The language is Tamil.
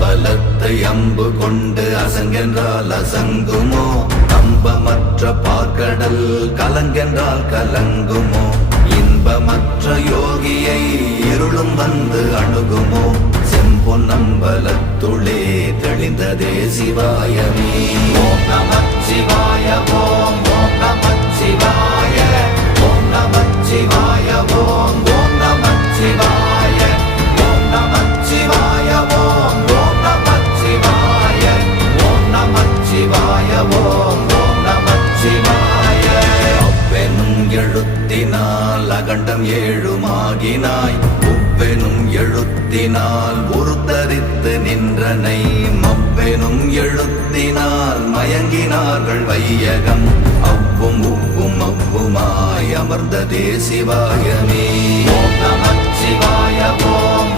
அம்பலத்தை அம்பு கொண்டு அசங்கென்றால் அசங்குமோ? நம்பமற்ற பார்க்கடல் கலங்கென்றால் கலங்குமோ? இன்பமற்ற யோகியை இருளும் வந்து அணுகுமோ? செம்பொன்னம்பலத்துளே தெளிந்ததே சிவாயமே. ஓம் நமச்சிவாய ஓம் ஓம் நமச்சிவாய ஓம் நமச்சிவாய ஓம் ஓம் நமச்சிவாய ஓம் நமச்சிவாய ஓம் ஓம் நமச்சிவாய ஓம் நமச்சிவாய ஓம் ஓம் நமச்சிவாய. அவ்வெனும் எழுத்தினால் அகண்டம் ஏழுமாகினாய், உவ்வெனும் எழுத்தினால் உருத்தரித்து நின்றனை, மவ்வெனும் எழுத்தினால் மயங்கினார்கள் வையகம். அவ்வும் உவ்வும் அவ்வுமாய் அமர்ந்ததே சிவாயமே. ஓம் நமச்சிவாய ஓம்